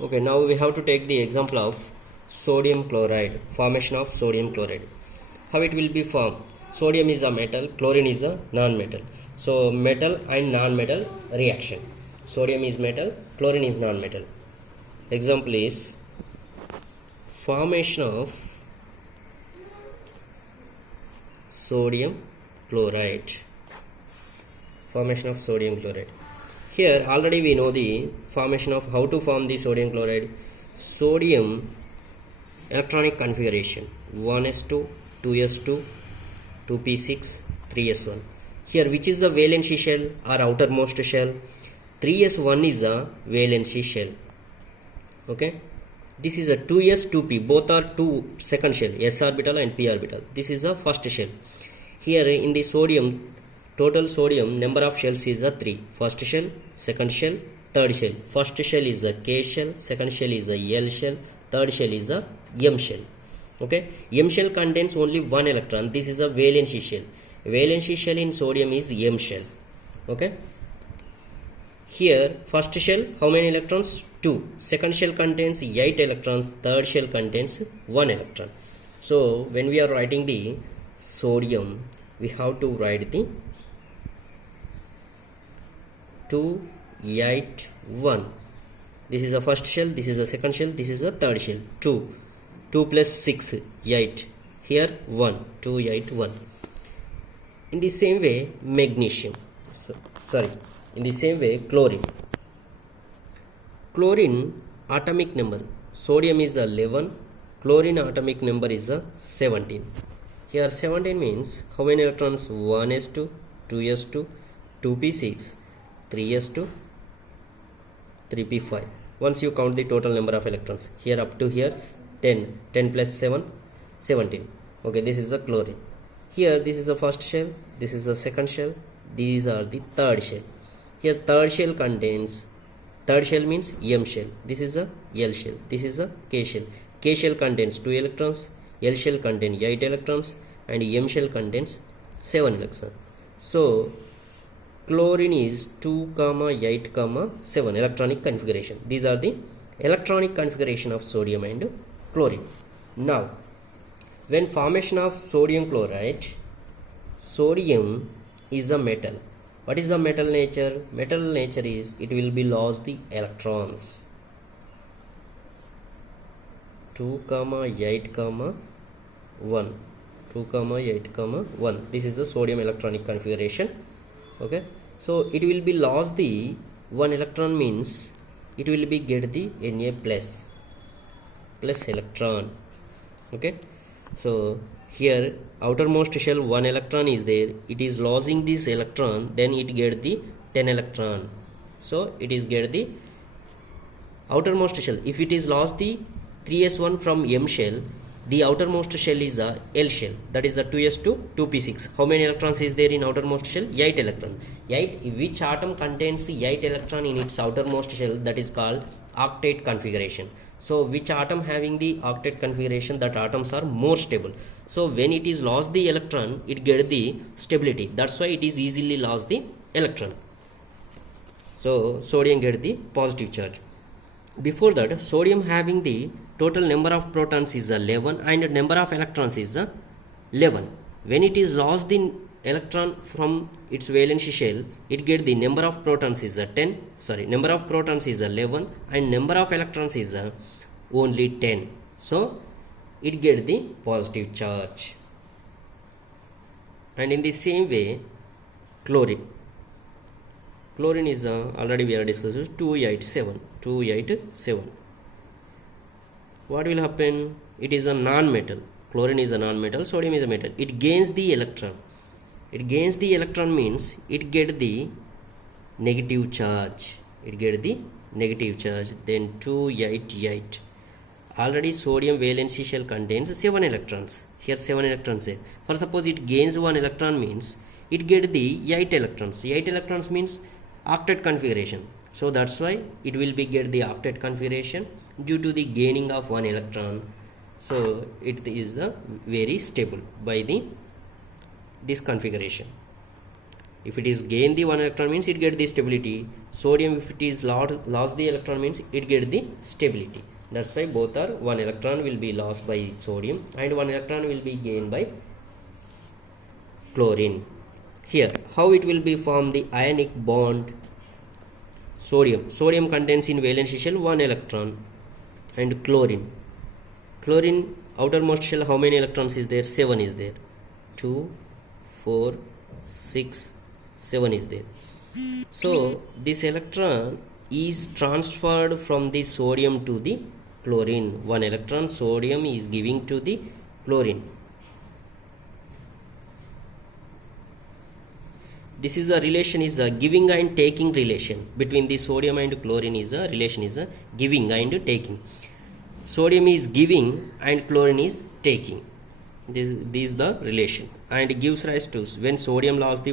Okay, now we have to take the example of sodium chloride, formation of sodium chloride. How it will be formed? Sodium is a metal, chlorine is a non-metal. So metal and non-metal reaction. Sodium is metal, chlorine is non-metal. Example is formation of sodium chloride. Formation of sodium chloride. Here already we know the formation of how to form the sodium chloride. Sodium electronic configuration 1s2, 2s2, 2p6, 3s1. Here which is the valency shell or outermost shell? 3s1 is a valency shell. Okay, this is a 2s 2p, both are two second shell, s orbital and p orbital. This is the first shell. Here in the sodium, total sodium number of shells is a 3. First shell, second shell, third shell. First shell is a K shell, second shell is a L shell, third shell is a M shell. Okay, M shell contains only one electron. This is a valency shell. Valency shell in sodium is M shell. Okay, here first shell, how many electrons? 2. Second shell contains 8 electrons, third shell contains 1 electron. So when we are writing the sodium, we have to write the 2, 8, 1. This is the first shell, this is the second shell, this is the third shell. 2. 2 plus 6, 8. Here 1, 2, 8, 1. In the same way, magnesium. In the same way, chlorine. Chlorine atomic number. Sodium is 11. Chlorine atomic number is 17. Here 17 means how many electrons? 1s2, 2s2, 2p6, 3s2, 3p5. Once you count the total number of electrons, here up to here 10. 10 plus 7, 17. Okay, this is the chlorine. Here this is the first shell, this is the second shell, these are the third shell. Here third shell contains, third shell means M shell, this is a L shell, this is a K shell. K shell contains 2 electrons, L shell contains 8 electrons, and M shell contains 7 electrons. So chlorine is 2, 8, 7 electronic configuration. These are the electronic configuration of sodium and chlorine. Now when formation of sodium chloride, sodium is a metal. What is the metal nature? Metal nature is it will be lost the electrons. 2, 8, 1. 2, 8, 1. This is the sodium electronic configuration. Okay, so it will be lost the one electron means it will be get the Na plus electron. Okay, so here outermost shell 1 electron is there, it is losing this electron, then it get the 10 electron. So it is get the outermost shell. If it is lost the 3s1 from M shell, the outermost shell is a L shell, that is the 2s2, 2p6. How many electrons is there in outermost shell? 8 electron. 8, which atom contains 8 electron in its outermost shell? That is called octet configuration. So which atom having the octet configuration, that atoms are more stable. So when it is lost the electron, it get the stability. That's why it is easily lost the electron. So sodium get the positive charge. Before that, sodium having the total number of protons is 11 and number of electrons is 11. When it is lost the electron from its valency shell, it get the number of protons is number of protons is 11 and number of electrons is only 10. So it get the positive charge. And in the same way, chlorine is already we are discussing 287. What will happen? It is a non-metal. Chlorine is a non-metal, sodium is a metal. It gains the electron. It gains the electron means it get the negative charge. Then 288. Already sodium valency shell contains 7 electrons. Here 7 electrons here. For suppose it gains 1 electron means it get the 8 electrons. 8 electrons means octet configuration. So that's why it will be get the octet configuration due to the gaining of 1 electron. So it is very stable by this configuration. If it is gain the one electron means it get the stability. Sodium, if it is lost the electron means it get the stability. That's why both are, one electron will be lost by sodium and one electron will be gained by chlorine. Here, how it will be form the ionic bond? Sodium contains in valence shell one electron, and chlorine outermost shell, how many electrons is there? 7 is there. 2, 4, 6, 7 is there. So this electron is transferred from the sodium to the chlorine. One electron sodium is giving to the chlorine. This is a relation, is a giving and taking relation between the sodium and chlorine. Is a relation, is a giving and taking. Sodium is giving and chlorine is taking. This is the relation, and it gives rise to, when sodium lost the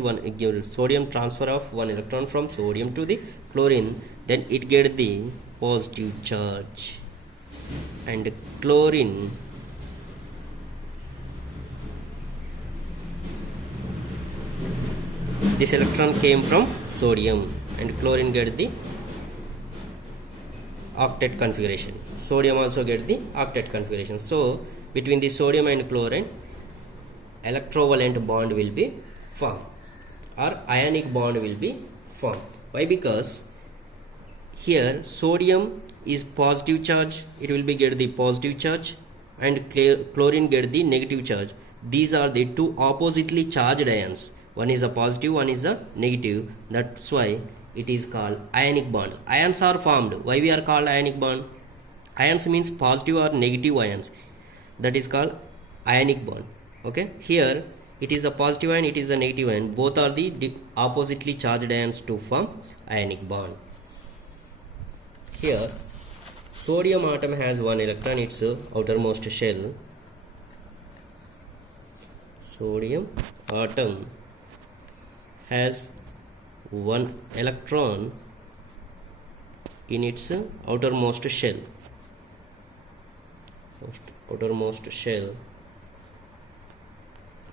sodium transfer of one electron from sodium to the chlorine, then it get the positive charge, and chlorine this electron came from sodium, and chlorine get the octet configuration. Sodium also get the octet configuration. So between the sodium and chlorine, electrovalent bond will be formed, or ionic bond will be formed. Why? Because here sodium is positive charge, it will be get the positive charge, and chlorine get the negative charge. These are the two oppositely charged ions. One is a positive, one is a negative. That's why it is called ionic bonds. Ions are formed. Why we are called ionic bond? Ions means positive or negative ions. That is called ionic bond. Okay, here it is a positive ion, it is a negative ion. Both are the oppositely charged ions to form ionic bond. Here sodium atom has one electron, its outermost shell. Sodium atom has one electron in its outermost shell. Outermost shell.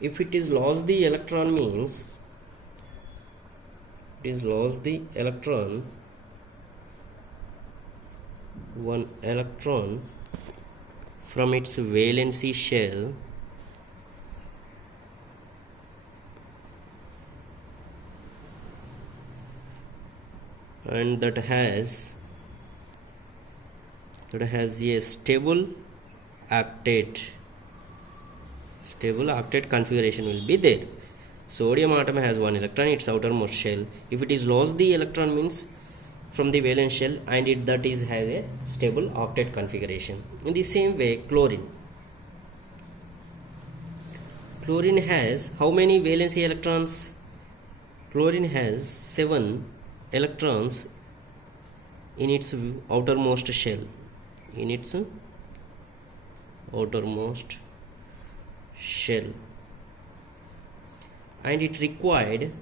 If it is lost the electron means it is lost the electron, one electron from its valency shell, and that has a stable octet configuration will be there. Sodium atom has one electron, its outermost shell. If it is lost the electron means from the valence shell, and that is have a stable octet configuration. In the same way, chlorine has how many valency electrons? Chlorine has 7 electrons in its outermost shell. In its outermost shell, and it required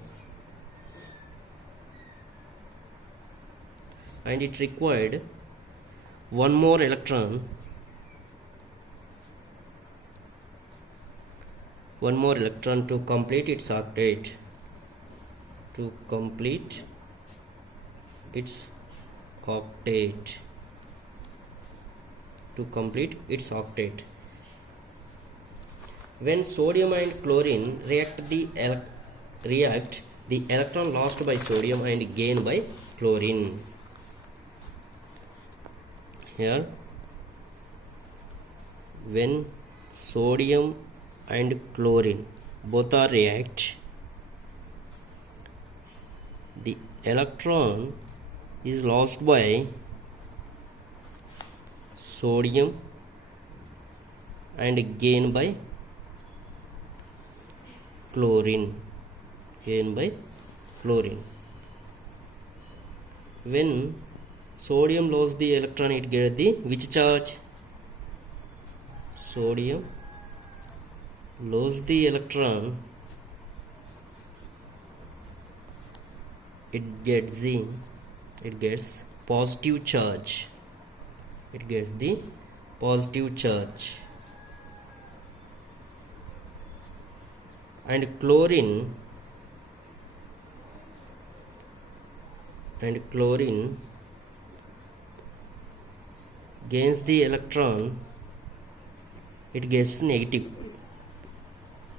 one more electron to complete its octet, When sodium and chlorine react, the electron lost by sodium and gained by chlorine. Here, when sodium and chlorine both are react, the electron is lost by sodium and gained by chlorine. When sodium lost the electron, it get the which charge? Sodium lost the electron, it gets positive charge. And chlorine and chlorine gains the electron, it gets negative.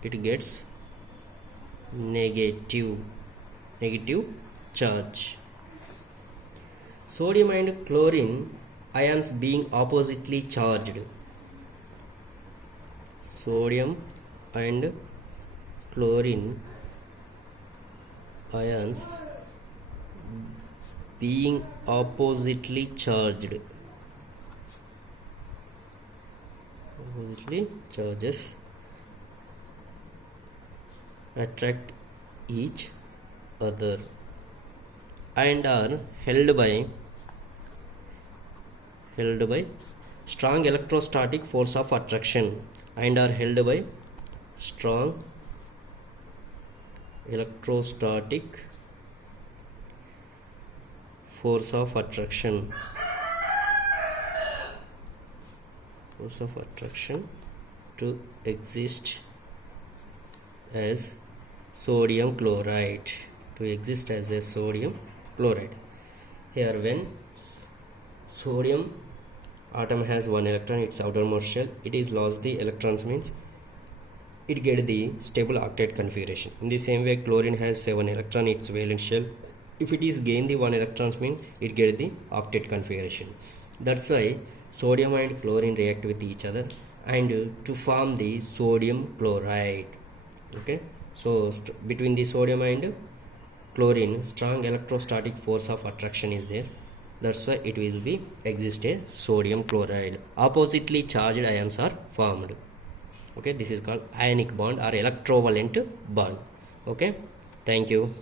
It gets negative charge. Sodium and chlorine ions being oppositely charged. Sodium and chlorine ions being oppositely charged. Oppositely charges attract each other and are held by strong electrostatic force of attraction, and are held by strong electrostatic force of attraction to exist as sodium chloride, Here, when sodium atom has one electron, its outermost shell, it is lost the electrons, means it get the stable octet configuration. In the same way, chlorine has 7 electron, its valence shell, if it is gain the 1 electrons, means it get the octet configuration. That's why sodium and chlorine react with each other and to form the sodium chloride. Okay, so between the sodium and chlorine, strong electrostatic force of attraction is there. That's why it will be exist a sodium chloride. Oppositely charged ions are formed. Okay, this is called ionic bond or electrovalent bond. Okay, thank you.